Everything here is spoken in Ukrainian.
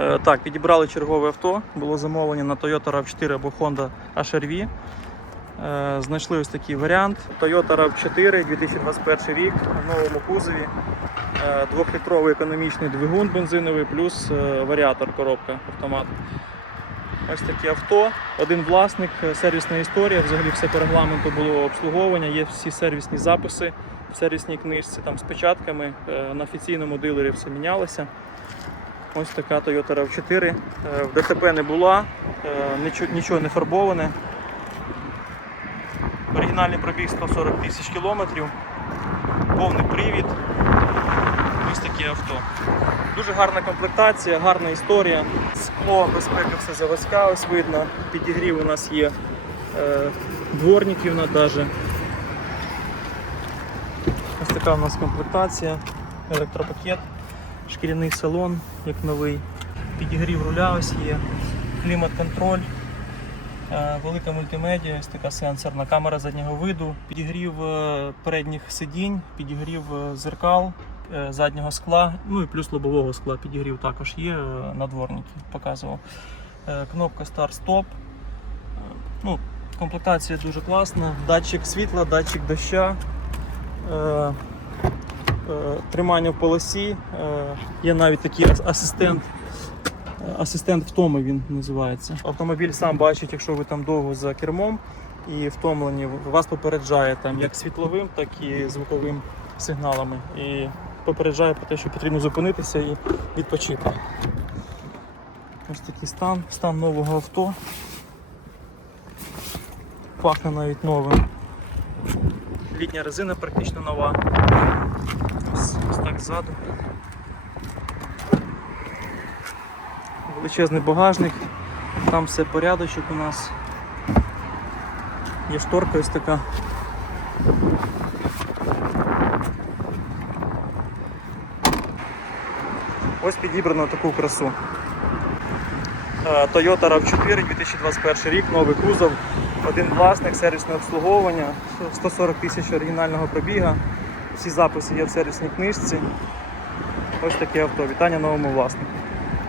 Е, Так, підібрали чергове авто. Було замовлення на Toyota RAV4 або Honda HR-V. Е, Знайшли ось такий варіант. Toyota RAV4 2021 рік в новому кузові. Е, Двохлітровий економічний двигун бензиновий, плюс варіатор коробка автомат. Ось таке авто, один власник, сервісна історія. Взагалі все по регламенту було обслуговування, є всі сервісні записи в сервісній книжці там з печатками. На офіційному дилері все мінялося. Ось така Toyota RAV4. Е, В ДТП не була, е, нічого, нічого не фарбоване. Оригінальний пробіг 140 тисяч кілометрів, повний привід. Ось таке авто. Дуже гарна комплектація, гарна історія. Скло, безпека, все заводська, ось видно. Підігрів у нас є е, дворників навіть. Ось така у нас комплектація, електропакет, шкіряний салон, як новий. Підігрів руля ось є, клімат-контроль, е, велика мультимедіа, ось така сенсорна камера заднього виду, підігрів е, передніх сидінь, підігрів е, зеркал, заднього скла, ну і плюс лобового скла підігрів також є на дворникі, показував. Кнопка старт-стоп. Ну, комплектація дуже класна. Датчик світла, датчик доща. Тримання в полосі. Е, Є навіть такий асистент. е, Асистент втоми він називається. Автомобіль сам бачить, якщо ви там довго за кермом і втомлені, вас попереджає там як світловим, так і звуковим сигналами. І попереджає про те, що потрібно зупинитися і відпочити. Ось такий стан, стан нового авто. Пахне навіть новим. Літня резина практично нова. Ось, ось так ззаду. Величезний багажник. Там все порядочок у нас. Є шторка ось така. Ось підібрано таку красу. Е, Toyota RAV4 2021 рік, новий кузов, один власник, сервісне обслуговування, 140 тисяч оригінального пробіга. Всі записи є в сервісній книжці. Ось таке авто. Вітання новому власнику.